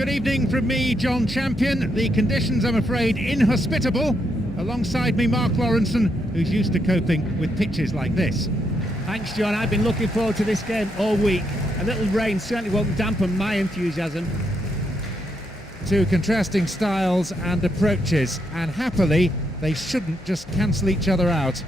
Good evening from me, John Champion. The conditions, I'm afraid, inhospitable. Alongside me, Mark Lawrenson, who's used to coping with pitches like this. Thanks, John. I've been looking forward to this game all week. A little rain certainly won't dampen my enthusiasm. Two contrasting styles and approaches, and happily, they shouldn't just cancel each other out.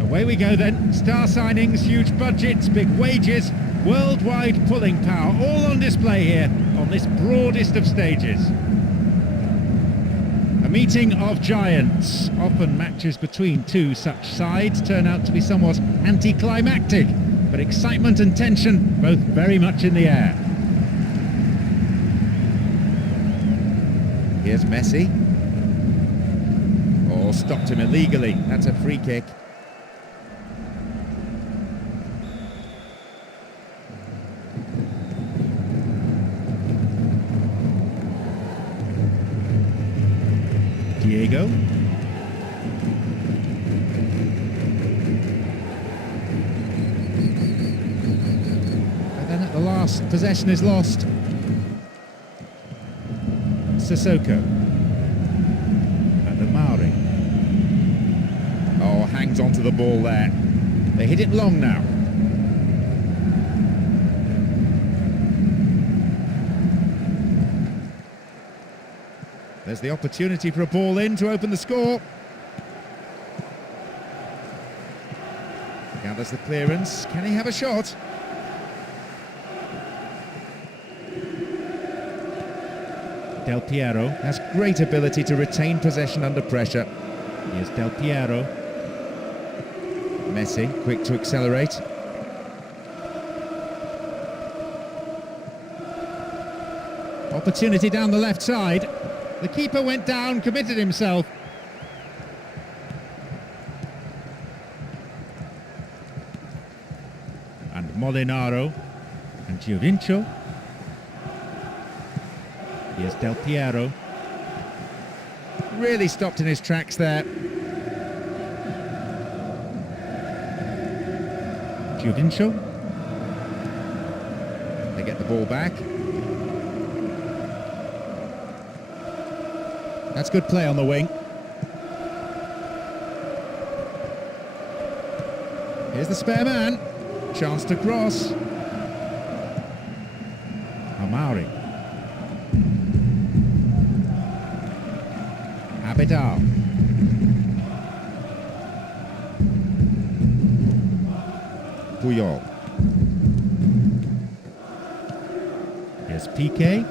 Away we go then. Star signings, huge budgets, big wages, worldwide pulling power, all on display here on this broadest of stages. A meeting of giants. Often matches between two such sides turn out to be somewhat anticlimactic, but excitement and tension both very much in the air. Here's Messi. Oh, stopped him illegally. That's a free kick. Diego. And then at the last, possession is lost. Sissoko. And Amari. Oh, hangs onto the ball there. They hit it long now. There's the opportunity for a ball in to open the score. Gathers the clearance. Can he have a shot? Del Piero has great ability to retain possession under pressure. Here's Del Piero. Messi, quick to accelerate. Opportunity down the left side. The keeper went down, committed himself. And Molinaro and Giovinco. Here's Del Piero. Really stopped in his tracks there. Giovinco. They get the ball back. That's good play on the wing. Here's the spare man. Chance to cross. Amari. Abidal. Puyol. Here's Piqué.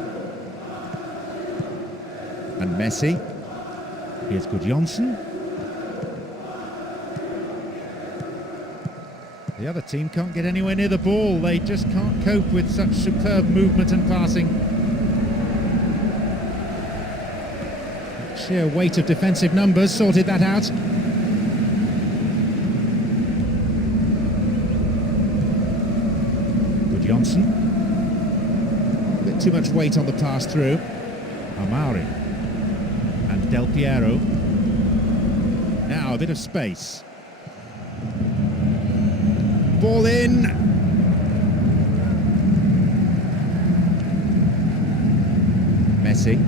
And Messi. Here's Gudjonsson. The other team can't get anywhere near the ball. They just can't cope with such superb movement and passing. Sheer weight of defensive numbers sorted that out. Gudjonsson. A bit too much weight on the pass through. Amari. And Del Piero. Now a bit of space. Ball in. Messi.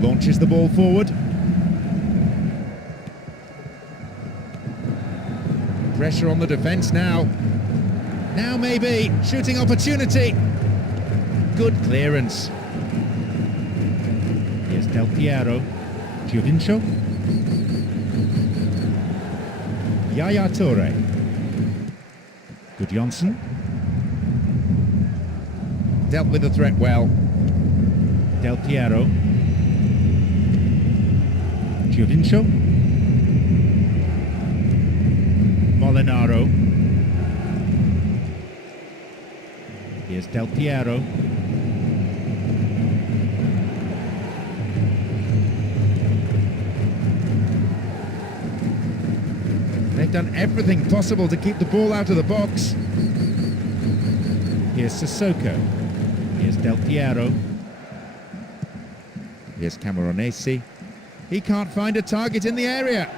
Launches the ball forward. Pressure on the defence now. Now maybe. Shooting opportunity. Good clearance. Here's Del Piero. Giovinco. Yaya Toure. Gudjonsson. Dealt with the threat well. Del Piero. Giovinco. Molinaro. Here's Del Piero. They've done everything possible to keep the ball out of the box. Here's Sissoko. Here's Del Piero. Here's Camoranesi. He can't find a target in the area.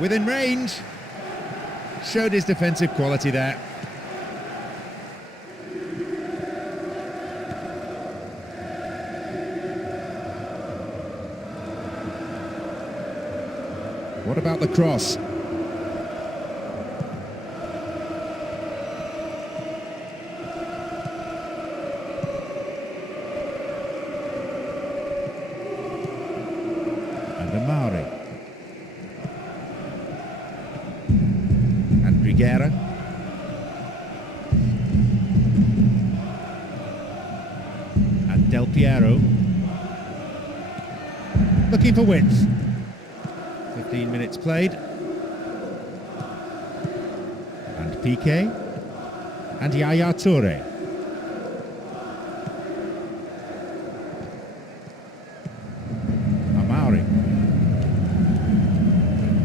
Within range. Showed his defensive quality there. What about the cross? And Amari. And Briguera. And Del Piero. Looking for width. 15 minutes played. And Piqué. And Yaya Toure. Amari.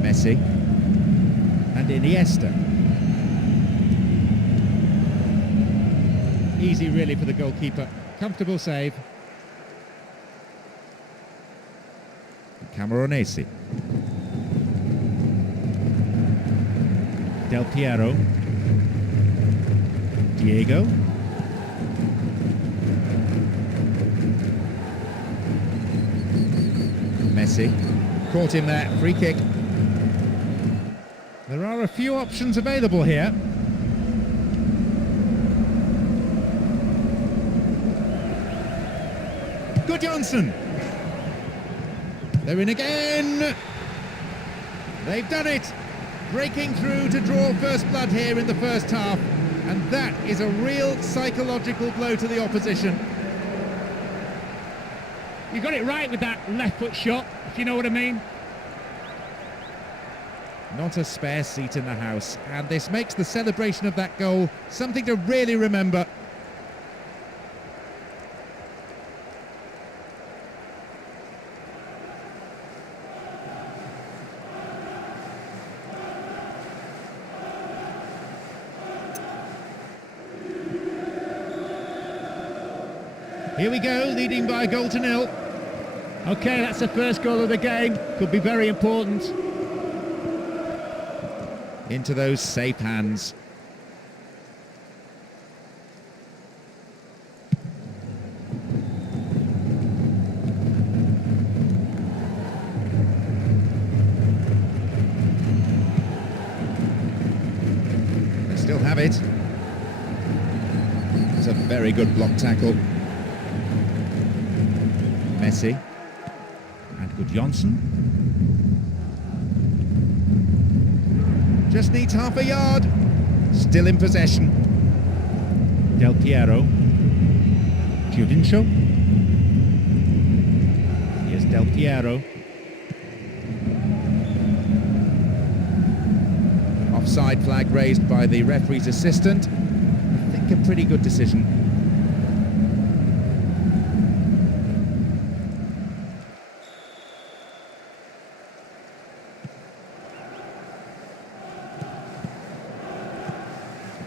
Messi. And Iniesta. Easy really for the goalkeeper. Comfortable save. Camoranesi. Del Piero. Diego. Messi. Caught him there. Free kick. There are a few options available here. Good Johnson. They're in again. They've done it. Breaking through to draw first blood here in the first half, and that is a real psychological blow to the opposition. You got it right with that left foot shot, if you know what I mean. Not a spare seat in the house, and this makes the celebration of that goal something to really remember. Here we go, leading by a 0-0. Okay, that's the first goal of the game. Could be very important. Into those safe hands. They still have it. It's a very good block tackle. Messi. And good Johnson. Just needs half a yard. Still in possession. Del Piero. Juventus. Here's Del Piero. Offside flag raised by the referee's assistant. I think a pretty good decision.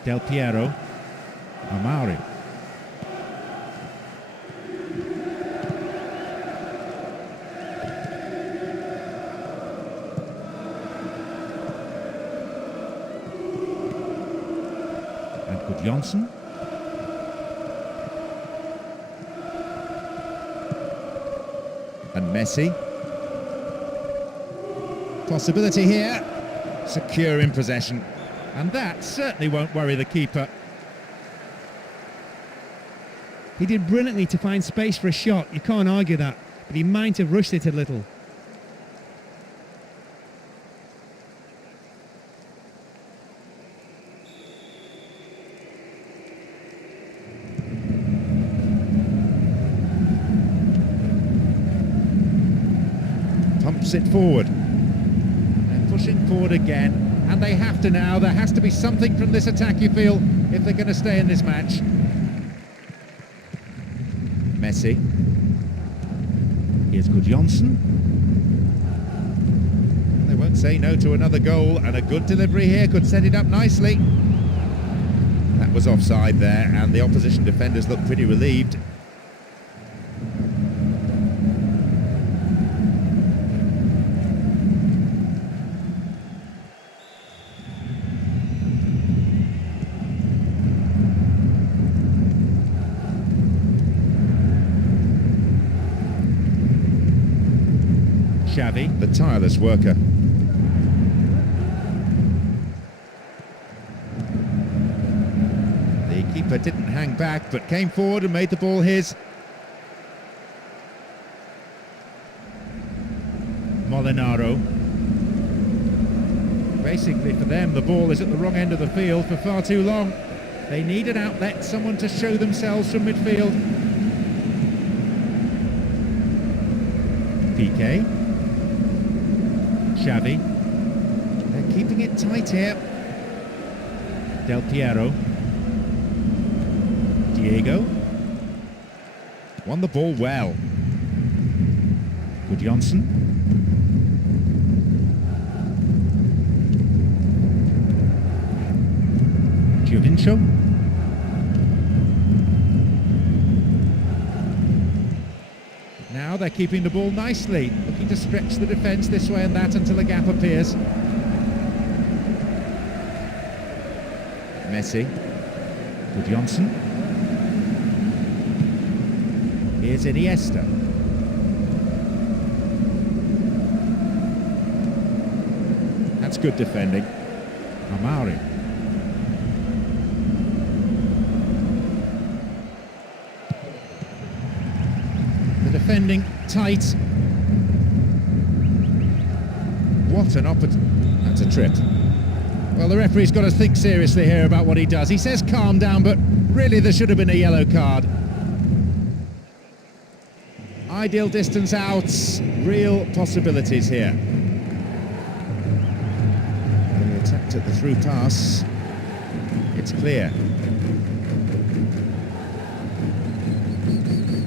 Del Piero. Amari. And good Johnson. And Messi. Possibility here. Secure in possession. And that certainly won't worry the keeper. He did brilliantly to find space for a shot. You can't argue that. But he might have rushed it a little. Pumps it forward. They're pushing forward again. And they have to now. There has to be something from this attack, you feel, if they're going to stay in this match. Messi. Here's good Johnson. They won't Can't say no to another goal, and a good delivery here could set it up nicely. That was offside there, and the opposition defenders looked pretty relieved. Xavi, the tireless worker. The keeper didn't hang back, but came forward and made the ball his. Molinaro. Basically for them, the ball is at the wrong end of the field for far too long. They need an outlet, someone to show themselves from midfield. Piqué. Xavi. They're keeping it tight here. Del Piero. Diego. Won the ball well. Gudjonsson. Juventus. Now they're keeping the ball nicely, looking to stretch the defence this way and that until a gap appears. Messi. Gudjonsson. Here's Iniesta. That's good defending. Amari. Defending tight. What an opportunity. That's a trip. Well, the referee's got to think seriously here about what he does. He says calm down, but really there should have been a yellow card. Ideal distance out, real possibilities here. They attacked at the through pass. It's clear.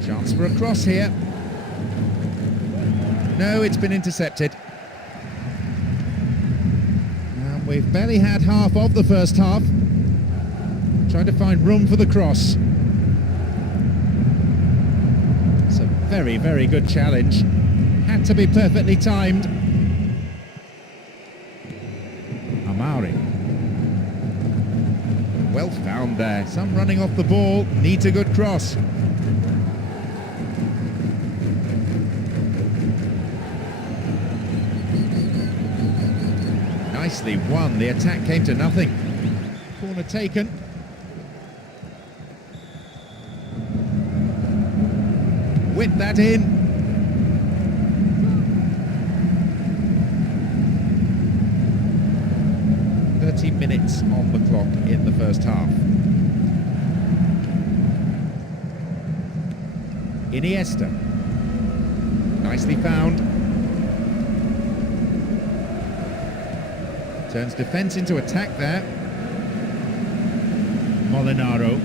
Chance for a cross here. No, it's been intercepted. And we've barely had half of the first half. Trying to find room for the cross. It's a very, very good challenge. Had to be perfectly timed. Amari. Well found there. Some running off the ball. Needs a good cross. Nicely won. The attack came to nothing. Corner taken. Whip that in. Minutes on the clock in the first half. Iniesta. Nicely found. Turns defence into attack there. Molinaro.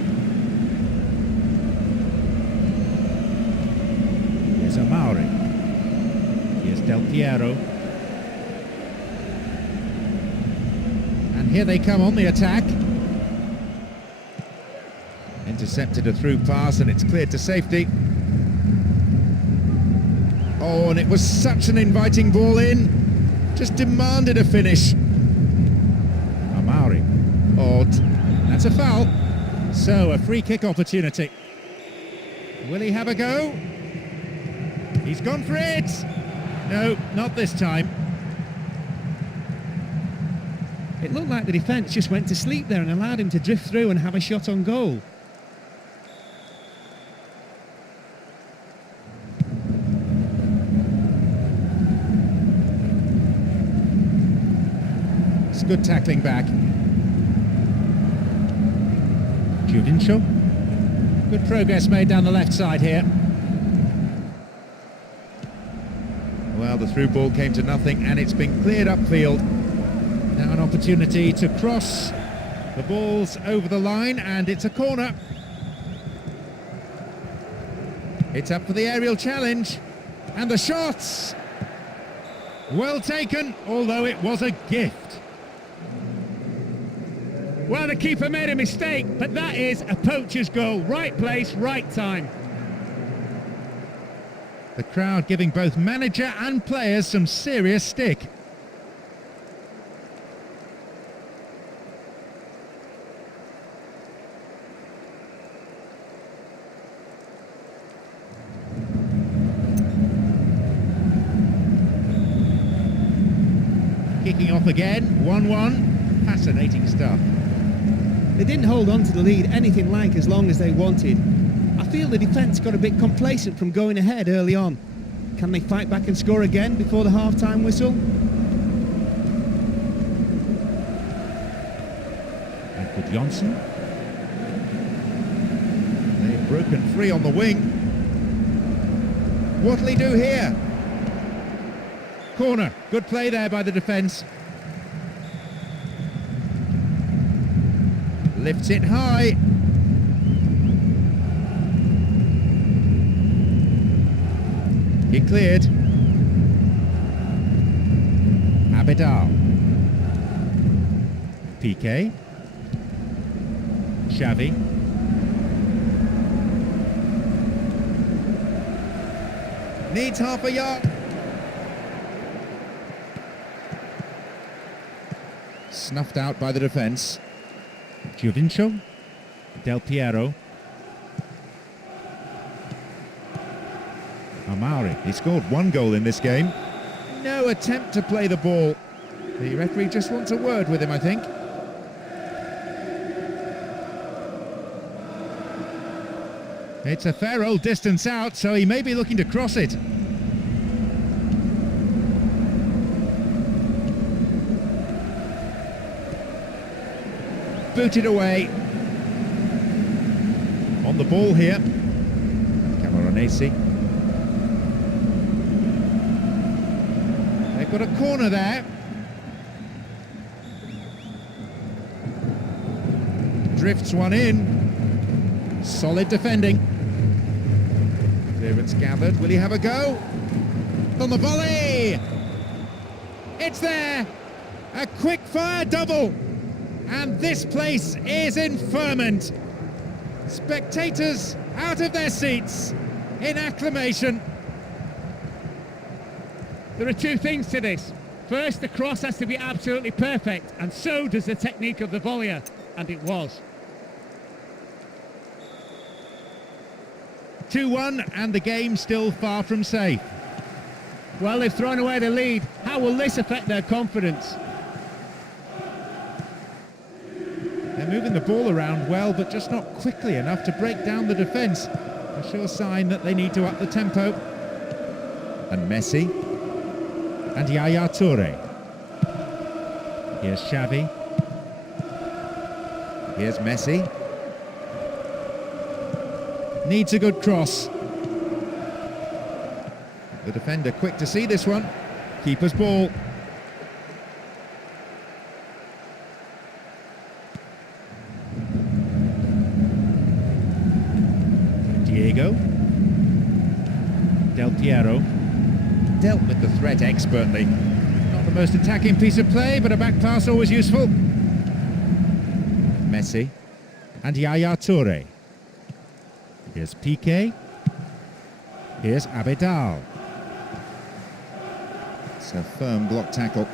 Here's Amari. Here's Del Piero. And here they come on the attack. Intercepted a through pass and it's cleared to safety. Oh, and it was such an inviting ball in. Just demanded a finish. Amari. Oh, that's a foul. So, a free kick opportunity. Will he have a go? He's gone for it. No, not this time. It looked like the defence just went to sleep there and allowed him to drift through and have a shot on goal. It's good tackling back. Juventus. Good progress made down the left side here. Well, the through ball came to nothing and it's been cleared upfield. Now an opportunity to cross. The ball's over the line and it's a corner. It's up for the aerial challenge. And the shots! Well taken, although it was a gift. Well, the keeper made a mistake, but that is a poacher's goal. Right place, right time. The crowd giving both manager and players some serious stick. Kicking off again, 1-1. Fascinating stuff. They didn't hold on to the lead anything like as long as they wanted. I feel the defence got a bit complacent from going ahead early on. Can they fight back and score again before the half-time whistle? And for Johnson. They've broken free on the wing. What'll he do here? Corner. Good play there by the defence. Lifts it high. He cleared. Abidal. PK. Xavi. Needs half a yard. Snuffed out by the defence. Juventus. Del Piero. Amari. He scored one goal in this game. No attempt to play the ball. The referee just wants a word with him, I think. It's a fair old distance out, so he may be looking to cross it. Booted away. On the ball here. Camoranesi. They've got a corner there. Drifts one in. Solid defending. Clearance gathered. Will he have a go? On the volley! It's there! A quick-fire double! And this place is in ferment. Spectators out of their seats in acclamation. There are two things to this. First, the cross has to be absolutely perfect, and so does the technique of the volleyer, and it was. 2-1, and the game still far from safe. Well, they've thrown away the lead. How will this affect their confidence? They're moving the ball around well, but just not quickly enough to break down the defence. A sure sign that they need to up the tempo. And Messi. And Yaya Toure. Here's Xavi. Here's Messi. Needs a good cross. The defender quick to see this one. Keeper's ball. Diego. Del Piero. Dealt with the threat expertly. Not the most attacking piece of play, but a back pass always useful. Messi. And Yaya Toure. Here's PK. Here's Abidal. It's a firm block tackle.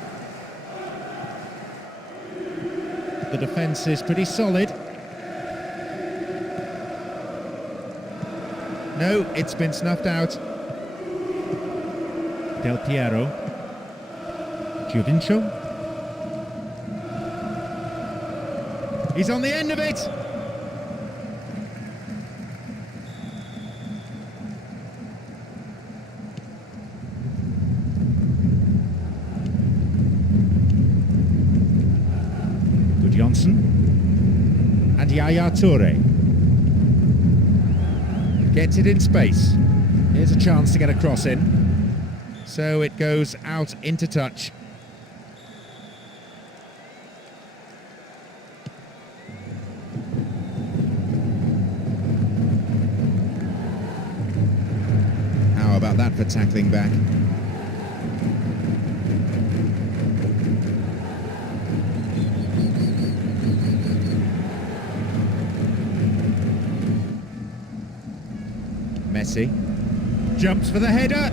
The defence is pretty solid. No, it's been snuffed out. Del Piero. Juventus. He's on the end of it. Johnson and Yaya Toure gets it in space. Here's a chance to get a cross in, so it goes out into touch. How about that for tackling back? Messi jumps for the header.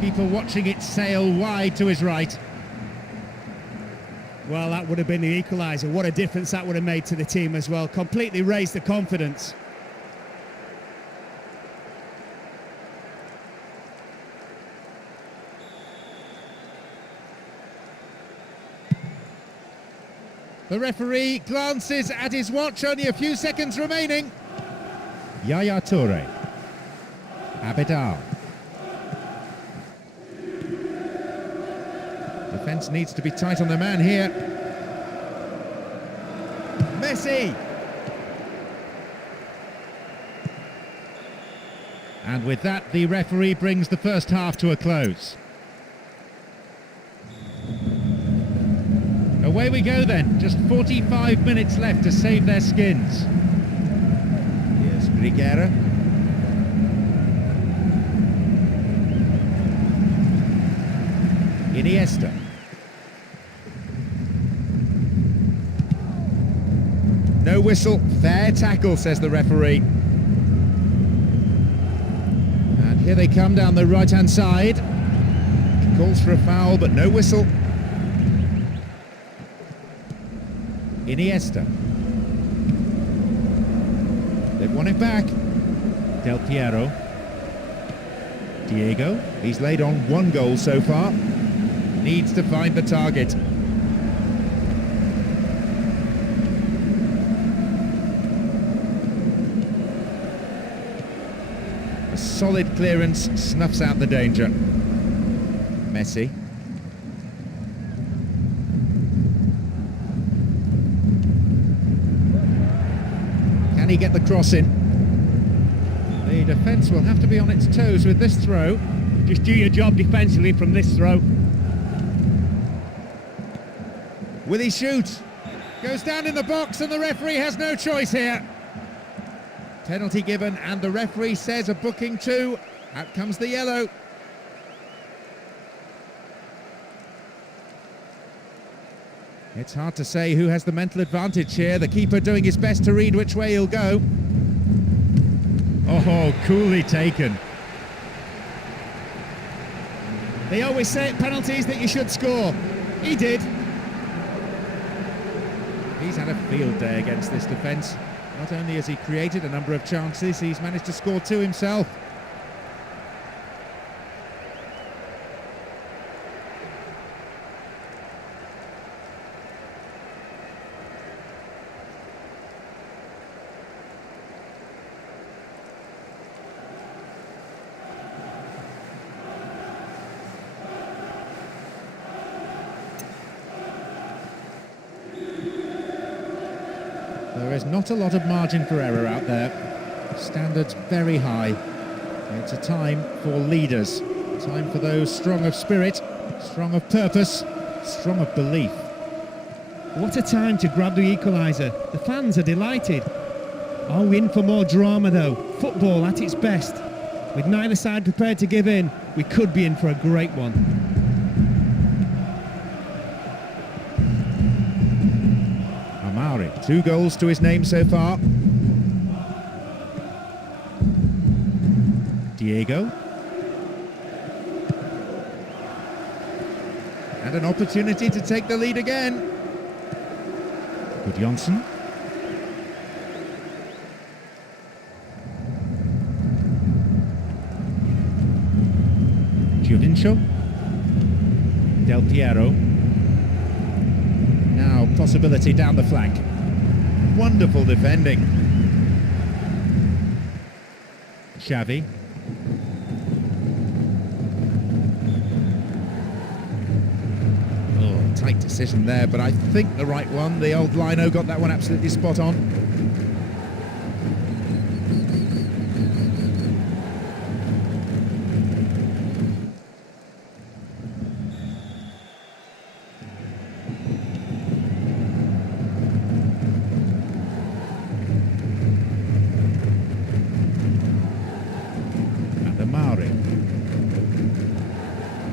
Keeper watching it sail wide to his right. Well, that would have been the equaliser. What a difference that would have made to the team as well. Completely raised the confidence. The referee glances at his watch, only a few seconds remaining. Yaya Toure. Abidal. Defence needs to be tight on the man here. Messi! And with that, the referee brings the first half to a close. Away we go then, just 45 minutes left to save their skins. Here's Griguera. Iniesta. No whistle, fair tackle, says the referee. And here they come down the right-hand side. Calls for a foul, but no whistle. Iniesta. They've won it back. Del Piero. Diego. He's laid on one goal so far. Needs to find the target. A solid clearance snuffs out the danger. Messi. Can he get the cross in? The defence will have to be on its toes with this throw. Just do your job defensively from this throw. Will he shoot? Goes down in the box and the referee has no choice here. Penalty given and the referee says a booking too. Out comes the yellow. It's hard to say who has the mental advantage here. The keeper doing his best to read which way he'll go. Oh, coolly taken. They always say at penalties that you should score. He did. He's had a field day against this defence. Not only has he created a number of chances, he's managed to score two himself. There is not a lot of margin for error out there. Standards very high. It's a time for leaders. Time for those strong of spirit, strong of purpose, strong of belief. What a time to grab the equaliser. The fans are delighted. Are we in for more drama though? Football at its best. With neither side prepared to give in, we could be in for a great one. Amari, 2 goals to his name so far. Diego. And an opportunity to take the lead again. Gudjonsson. Juventus. Del Piero. Now possibility down the flank. Wonderful defending. Xavi. Oh, tight decision there, but I think the right one. The old Lino got that one absolutely spot on.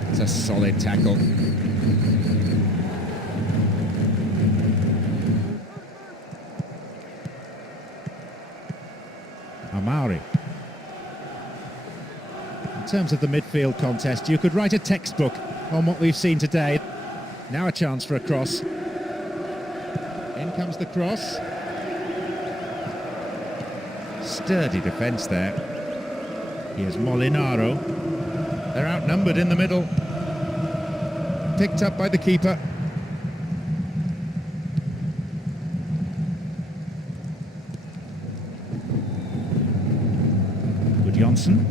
It's a solid tackle. Amari. terms of the midfield contest, you could write a textbook on what we've seen today. Now a chance for a cross. In comes the cross. Sturdy defence there. Here's Molinaro. They're outnumbered in the middle. Picked up by the keeper. Johnson.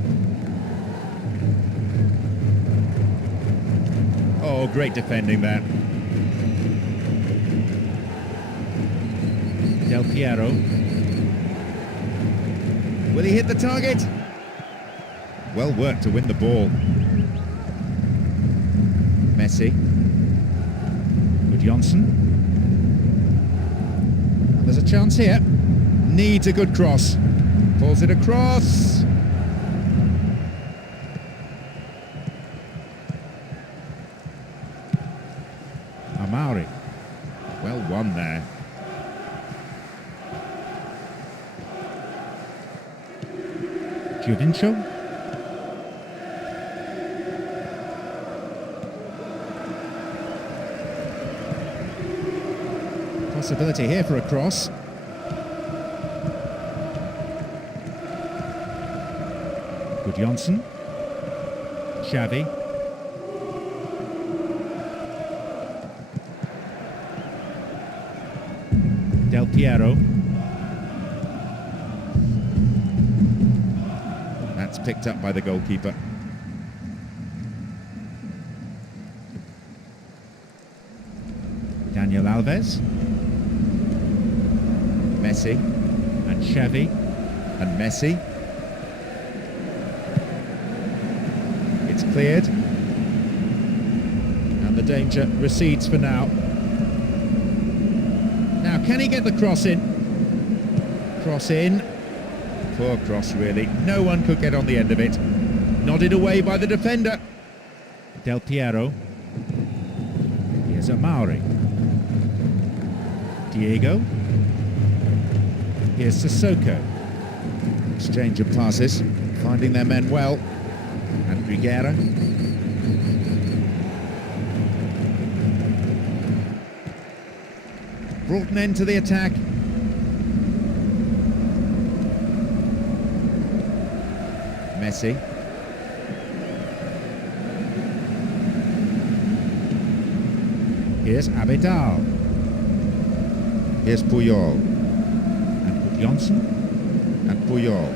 Oh, great defending there. Del Piero. Will he hit the target? Well worked to win the ball. Messi. Good Johnson. There's a chance here. Needs a good cross. Pulls it across. Amari. Well won there. Juventus. Possibility here for a cross. Good Johnson. Xavi. Del Piero. That's picked up by the goalkeeper. Daniel Alves. Messi. And Xavi. And Messi. It's cleared. And the danger recedes for now. Now, can he get the cross in? Cross in. Poor cross, really. No one could get on the end of it. Nodded away by the defender. Del Piero. Here's Amari. Diego. Here's Sissoko. Exchange of passes, finding their men well. And Grigera. Brought an end to the attack. Messi. Here's Abidal. Here's Puyol. And Good Johnson. And Puyol.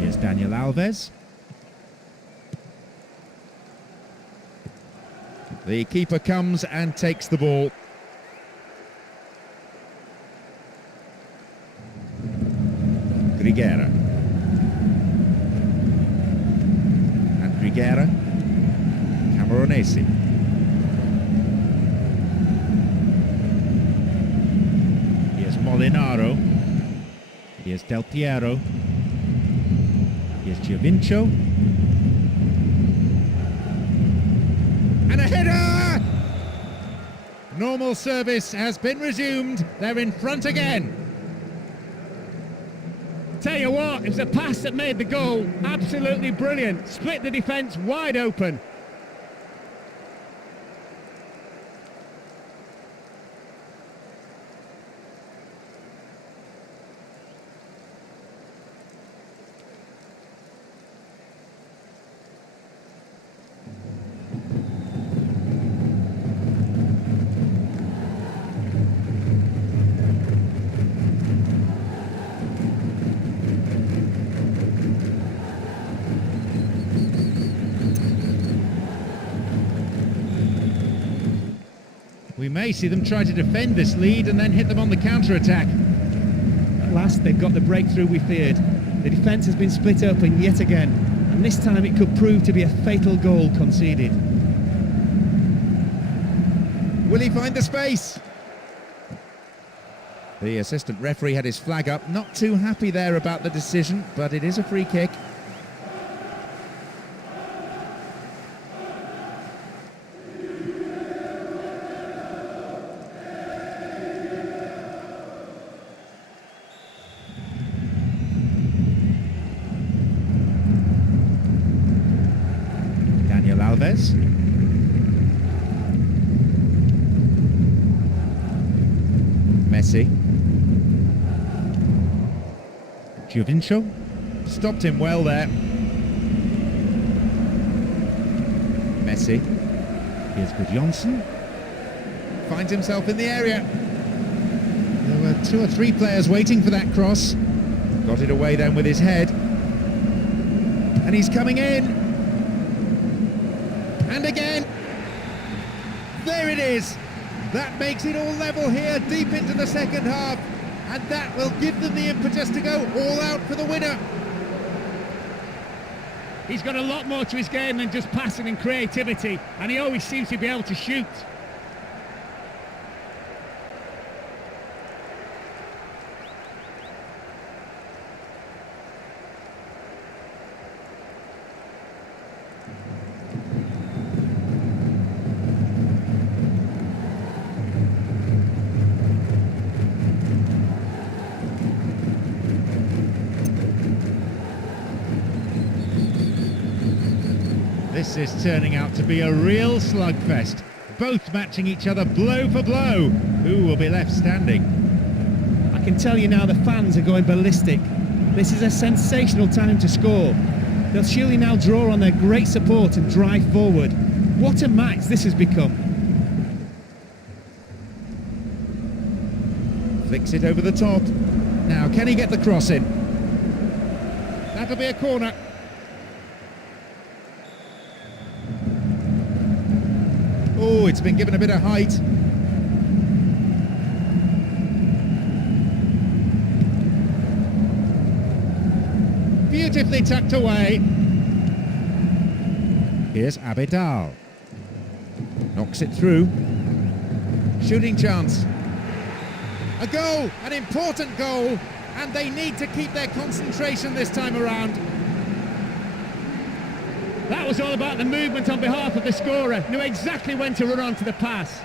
Here's Daniel Alves. The keeper comes and takes the ball. Grigera. And Grigera. Camoranesi. Here's Molinaro. Here's Del Piero. Here's Juventus. And a header! Normal service has been resumed. They're in front again. Tell you what, it was a pass that made the goal. Absolutely brilliant. Split the defence wide open. We may see them try to defend this lead and then hit them on the counter-attack. At last, they've got the breakthrough we feared. The defence has been split open yet again, and this time it could prove to be a fatal goal conceded. Will he find the space? The assistant referee had his flag up. Not too happy there about the decision, but it is a free kick. Alves. Messi. Juventus. Stopped him well there. Messi. Here's Gudjonsson. Finds himself in the area. There were 2 or 3 players waiting for that cross. Got it away then with his head. And he's coming in. And again. There it is. That makes it all level here, deep into the second half. And that will give them the impetus to go all out for the winner. He's got a lot more to his game than just passing and creativity, and he always seems to be able to shoot. This is turning out to be a real slugfest, both matching each other blow for blow. Who will be left standing? I can tell you now the fans are going ballistic. This is a sensational time to score. They'll surely now draw on their great support and drive forward. What a match this has become. Flicks it over the top. Now, can he get the cross in? That'll be a corner. Oh, it's been given a bit of height. Beautifully tucked away. Here's Abidal. Knocks it through. Shooting chance. A goal, an important goal, and they need to keep their concentration this time around. That was all about the movement on behalf of the scorer. Knew exactly when to run onto the pass.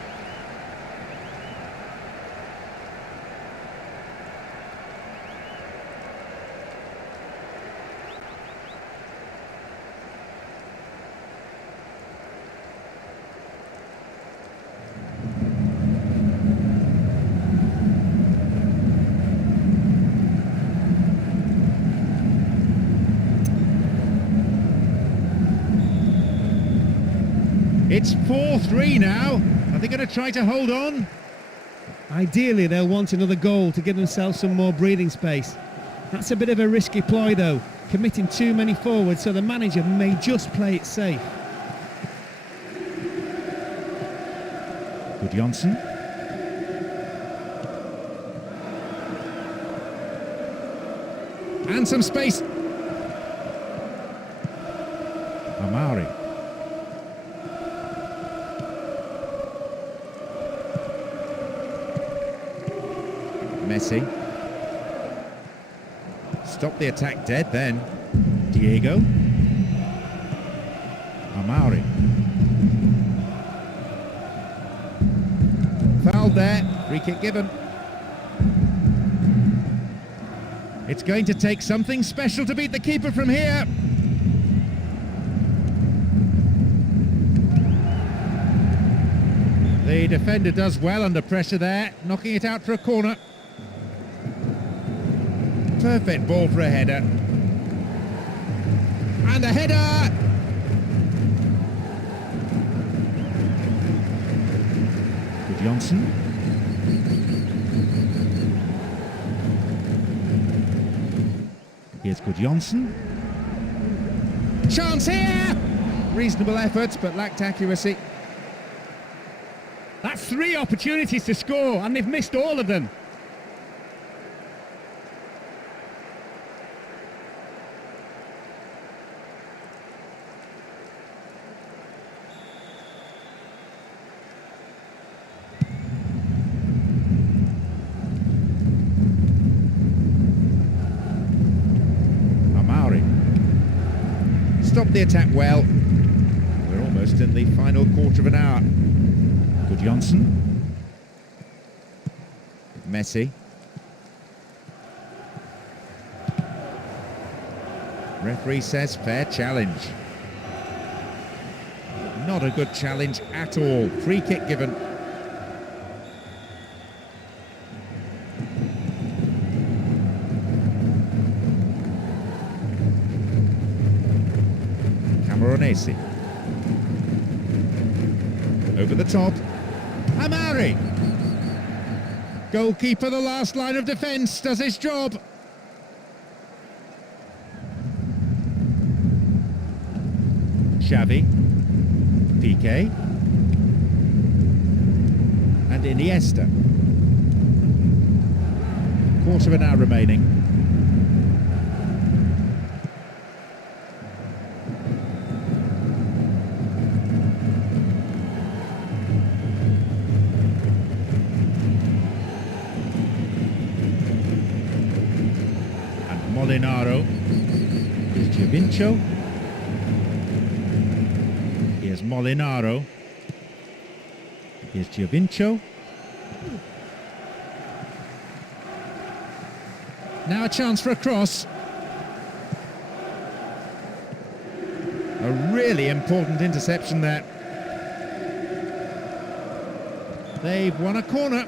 It's 4-3 now. Are they going to try to hold on? Ideally, they'll want another goal to give themselves some more breathing space. That's a bit of a risky ploy, though, committing too many forwards, so the manager may just play it safe. Gudjonsson. And some space. Amari. Messi. Stop the attack dead then. Diego. Amari. Fouled there. Free kick given. It's going to take something special to beat the keeper from here. The defender does well under pressure there, knocking it out for a corner. Perfect ball for a header. And a header! Gudjonsson. Here's Gudjonsson. Chance here! Reasonable efforts, but lacked accuracy. That's 3 opportunities to score, and they've missed all of them. Stopped the attack well. We're almost in the final quarter of an hour. Gudjonsson. Messi. Referee says fair challenge. Not a good challenge at all. Free kick given. Camoranesi. Over the top. Amari. Goalkeeper, the last line of defence, does his job. Xavi. Piqué. And Iniesta. Quarter of an hour remaining. Molinaro. Here's Giovinco. Here's Molinaro. Here's Giovinco. Now a chance for a cross. A really important interception there. They've won a corner.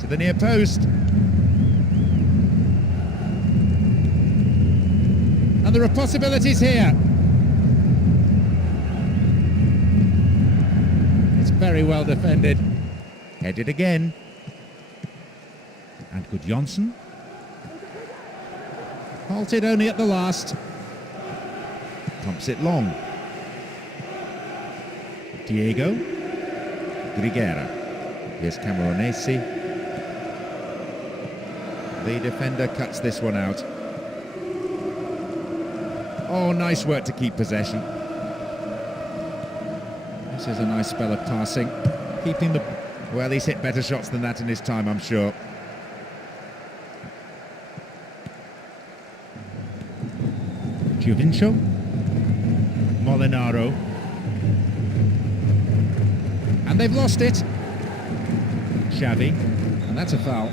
To the near post. And there are possibilities here. It's very well defended. Headed again. And good Johnson. Halted only at the last. Pumps it long. Diego. Grigera. Here's Camoranesi. The defender cuts this one out. Oh, nice work to keep possession. This is a nice spell of passing. Keeping the... Well, he's hit better shots than that in his time, I'm sure. Giovinco. Molinaro. And they've lost it. Xavi. And that's a foul.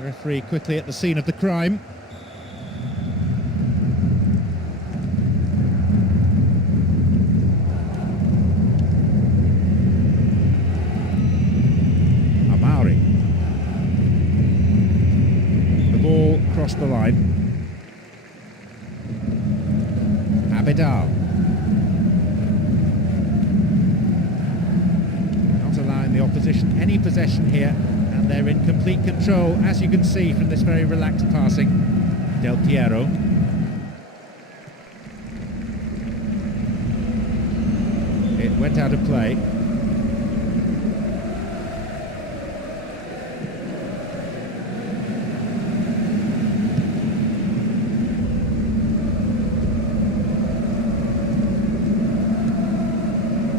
Referee quickly at the scene of the crime. Amari. The ball crossed the line. Abidal. Not allowing the opposition any possession here, and they're in complete control, as you can see from this very relaxed passing. Del Piero. It went out of play.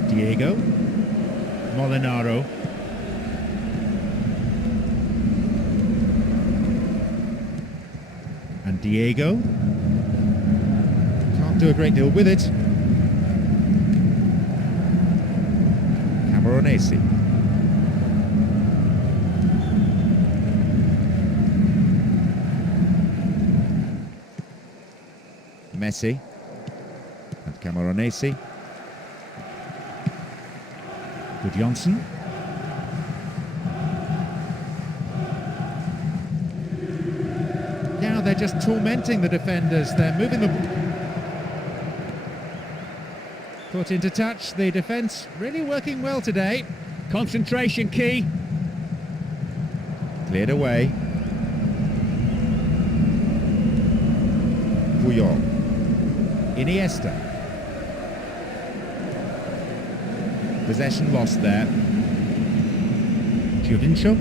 Diego. Molinaro. And Diego. Can't do a great deal with it. Camoranesi. Messi. And Camoranesi. Good Johnson. Now they're just tormenting the defenders. They're moving the... Put into touch. The defence really working well today. Concentration key. Cleared away. Puyol. Iniesta. Possession lost there. Giovinco.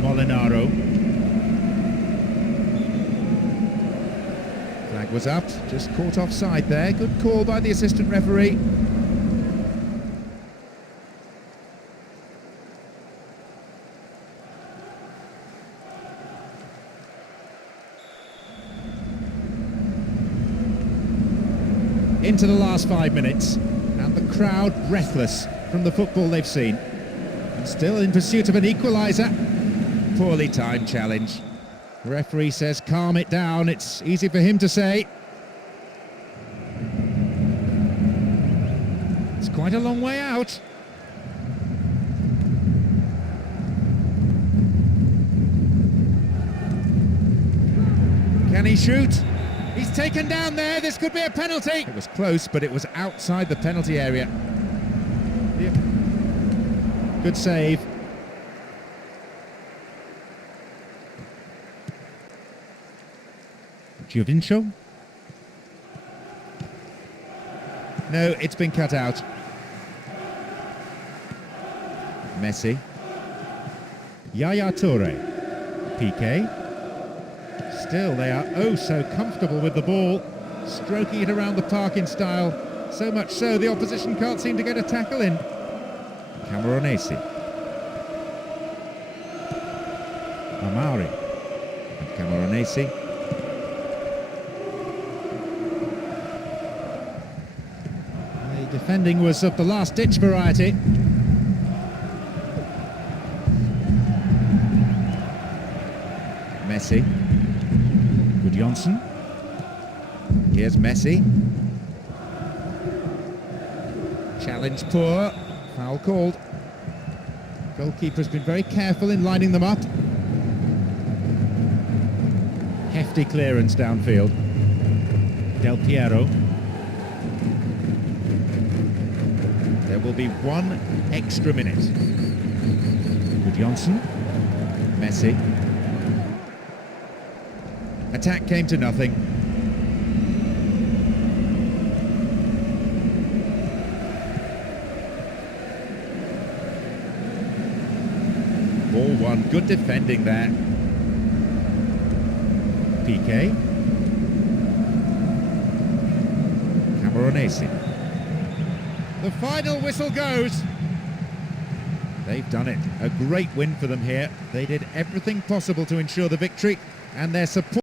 Molinaro. Flag was up, just caught offside there. Good call by the assistant referee. Into the last 5 minutes. And the crowd breathless from the football they've seen. And still in pursuit of an equaliser. poorly timed challenge. The referee says calm it down. It's easy for him to say. It's quite a long way out. Can he shoot? He's taken down there. This could be a penalty. It was close, but it was outside the penalty area. Good save. Juventus? No, it's been cut out. Messi. Yaya Toure. Piqué. Still, they are oh so comfortable with the ball, stroking it around the park in style, so much so the opposition can't seem to get a tackle in. Camoranesi. Amari. And Camoranesi. The defending was of the last-ditch variety. Messi. Johnson. Here's Messi. Challenge poor. Foul called. Goalkeeper's been very careful in lining them up. Hefty clearance downfield. Del Piero. There will be 1 extra minute. Johnson. Messi. Attack came to nothing. Ball won. Good defending there. Piqué. Camoranesi. The final whistle goes. They've done it. A great win for them here. They did everything possible to ensure the victory, and their support